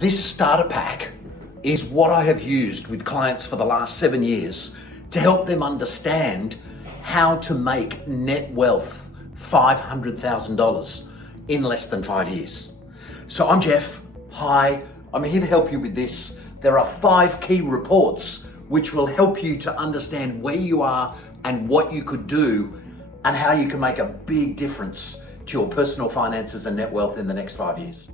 This starter pack is what I have used with clients for the last 7 years to help them understand how to make net wealth $500,000 in less than 5 years. So I'm Jeff. Hi, I'm here to help you with this. There are 5 key reports which will help you to understand where you are and what you could do and how you can make a big difference to your personal finances and net wealth in the next 5 years.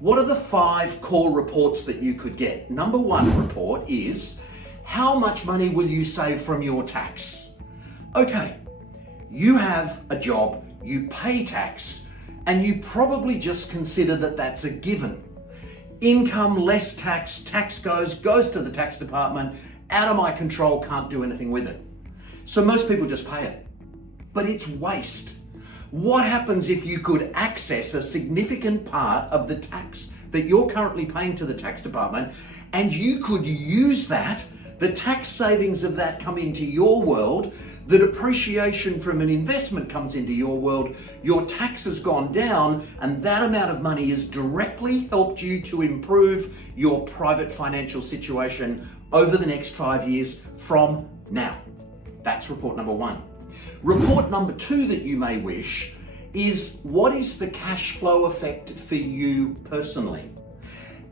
What are the 5 core reports that you could get? Number 1 report is, how much money will you save from your tax? Okay, you have a job, you pay tax, and you probably just consider that that's a given. Income less tax, tax goes to the tax department, out of my control, can't do anything with it. So most people just pay it, but it's waste. What happens if you could access a significant part of the tax that you're currently paying to the tax department, and you could use that, the tax savings of that come into your world, the depreciation from an investment comes into your world, your tax has gone down, and that amount of money has directly helped you to improve your private financial situation over the next 5 years from now. That's report number 1. Report number 2 that you may wish is, what is the cash flow effect for you personally?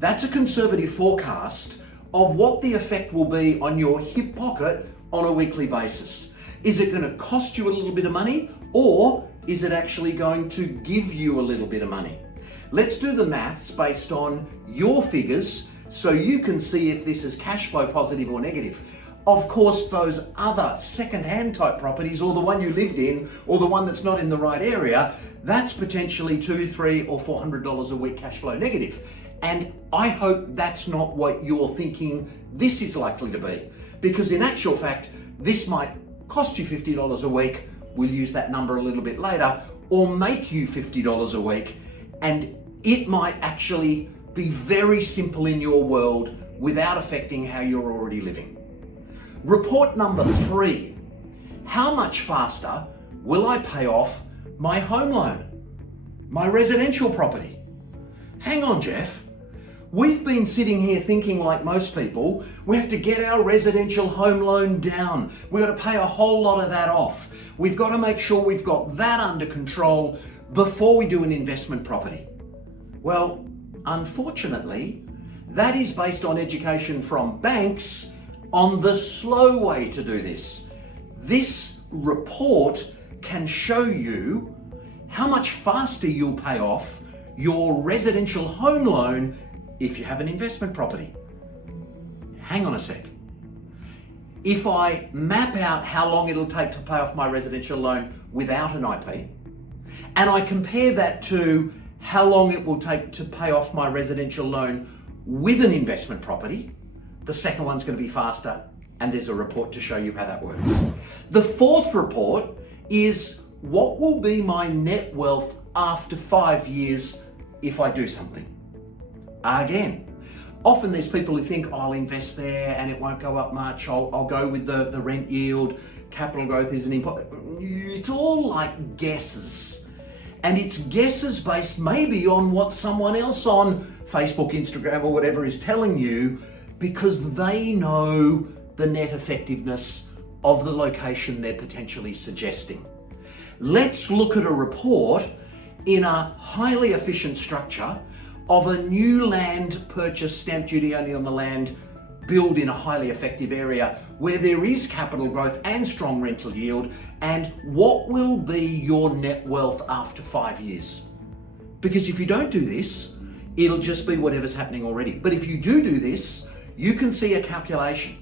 That's a conservative forecast of what the effect will be on your hip pocket on a weekly basis. Is it going to cost you a little bit of money, or is it actually going to give you a little bit of money? Let's do the maths based on your figures so you can see if this is cash flow positive or negative. Of course, those other second-hand type properties, or the one you lived in, or the one that's not in the right area, that's potentially $200, $300 or $400 a week cash flow negative. And I hope that's not what you're thinking this is likely to be, because in actual fact, this might cost you $50 a week. We'll use that number a little bit later, or make you $50 a week, and it might actually be very simple in your world without affecting how you're already living. Report number 3, how much faster will I pay off my home loan, my residential property? Hang on, Jeff. We've been sitting here thinking, like most people, we have to get our residential home loan down. We've got to pay a whole lot of that off. We've got to make sure we've got that under control before we do an investment property. Well, unfortunately, that is based on education from banks on the slow way to do this. This report can show you how much faster you'll pay off your residential home loan if you have an investment property. Hang on a sec. If I map out how long it'll take to pay off my residential loan without an IP, and I compare that to how long it will take to pay off my residential loan with an investment property, the second one's going to be faster, and there's a report to show you how that works. The 4th report is, what will be my net wealth after 5 years if I do something? Again, often there's people who think, I'll invest there and it won't go up much, I'll go with the rent yield, capital growth isn't important. It's all like guesses. And it's guesses based maybe on what someone else on Facebook, Instagram, or whatever is telling you, because they know the net effectiveness of the location they're potentially suggesting. Let's look at a report in a highly efficient structure of a new land purchase, stamp duty only on the land, build in a highly effective area where there is capital growth and strong rental yield, and what will be your net wealth after 5 years. Because if you don't do this, it'll just be whatever's happening already. But if you do this, you can see a calculation.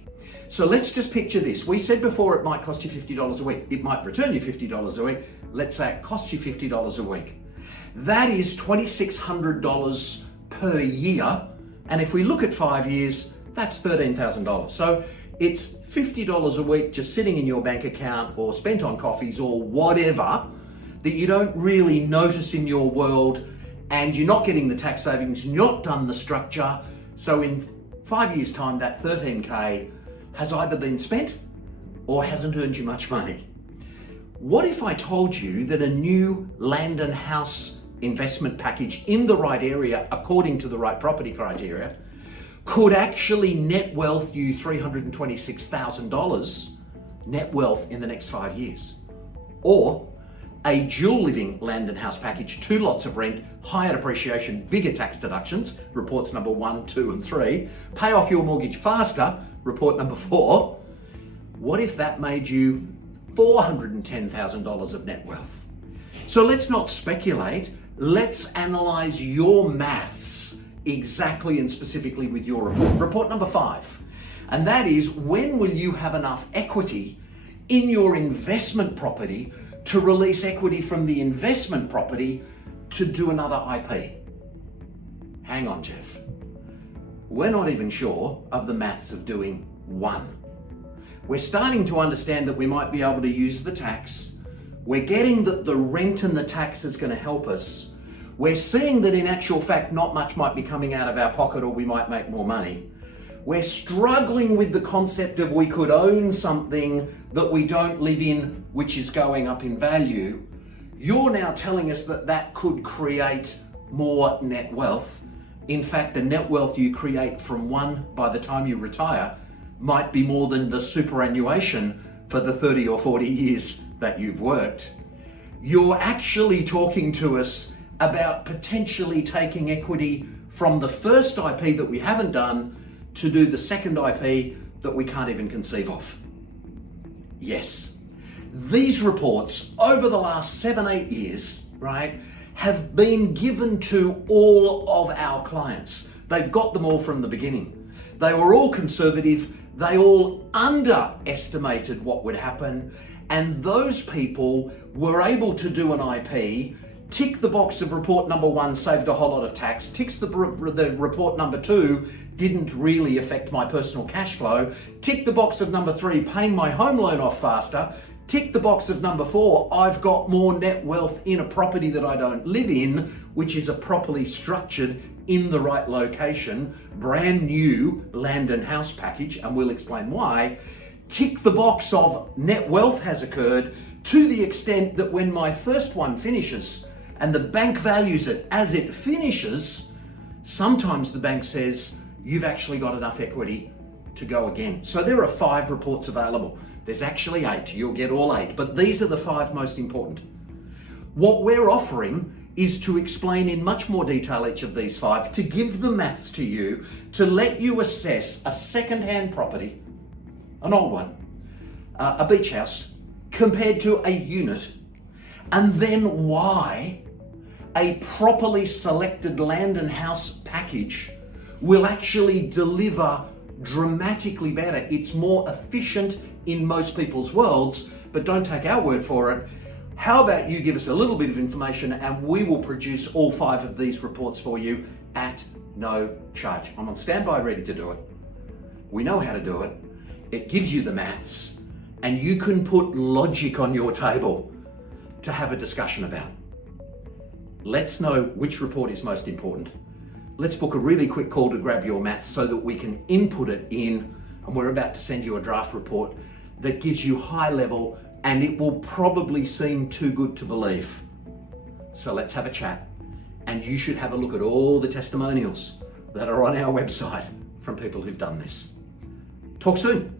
So let's just picture this. We said before it might cost you $50 a week. It might return you $50 a week. Let's say it costs you $50 a week. That is $2,600 per year. And if we look at 5 years, that's $13,000. So it's $50 a week just sitting in your bank account, or spent on coffees or whatever, that you don't really notice in your world, and you're not getting the tax savings, you're not done the structure. So in 5 years' time, that 13K has either been spent or hasn't earned you much money. What if I told you that a new land and house investment package in the right area according to the right property criteria could actually net wealth you $326,000 net wealth in the next 5 years. Or a dual living land and house package, 2 lots of rent, higher depreciation, bigger tax deductions, reports number 1, 2, and 3, pay off your mortgage faster, report number 4. What if that made you $410,000 of net wealth? So let's not speculate, let's analyze your maths exactly and specifically with your report. Report number 5, and that is, when will you have enough equity in your investment property to release equity from the investment property to do another IP? Hang on, Jeff. We're not even sure of the maths of doing 1. We're starting to understand that we might be able to use the tax. We're getting that the rent and the tax is going to help us. We're seeing that in actual fact, not much might be coming out of our pocket, or we might make more money. We're struggling with the concept of we could own something that we don't live in, which is going up in value. You're now telling us that that could create more net wealth. In fact, the net wealth you create from 1 by the time you retire might be more than the superannuation for the 30 or 40 years that you've worked. You're actually talking to us about potentially taking equity from the first IP that we haven't done to do the second IP that we can't even conceive of. Yes, these reports over the last 7-8 years, right, have been given to all of our clients. They've got them all from the beginning. They were all conservative. They all underestimated what would happen. And those people were able to do an IP, tick the box of report number 1, saved a whole lot of tax, ticks the report number 2, didn't really affect my personal cash flow, tick the box of number 3, paying my home loan off faster, tick the box of number 4, I've got more net wealth in a property that I don't live in, which is a properly structured, in the right location, brand new land and house package, and we'll explain why. Tick the box of net wealth has occurred to the extent that when my first one finishes and the bank values it as it finishes, sometimes the bank says, you've actually got enough equity to go again. So there are 5 reports available. There's actually 8, you'll get all 8, but these are the 5 most important. What we're offering is to explain in much more detail each of these 5, to give the maths to you, to let you assess a second-hand property, an old one, a beach house, compared to a unit, and then why a properly selected land and house package will actually deliver dramatically better. It's more efficient in most people's worlds, but don't take our word for it. How about you give us a little bit of information and we will produce all 5 of these reports for you at no charge. I'm on standby ready to do it. We know how to do it. It gives you the maths and you can put logic on your table to have a discussion about. Let's know which report is most important. Let's book a really quick call to grab your maths so that we can input it in, and we're about to send you a draft report that gives you high level, and it will probably seem too good to believe. So let's have a chat, and you should have a look at all the testimonials that are on our website from people who've done this. Talk soon.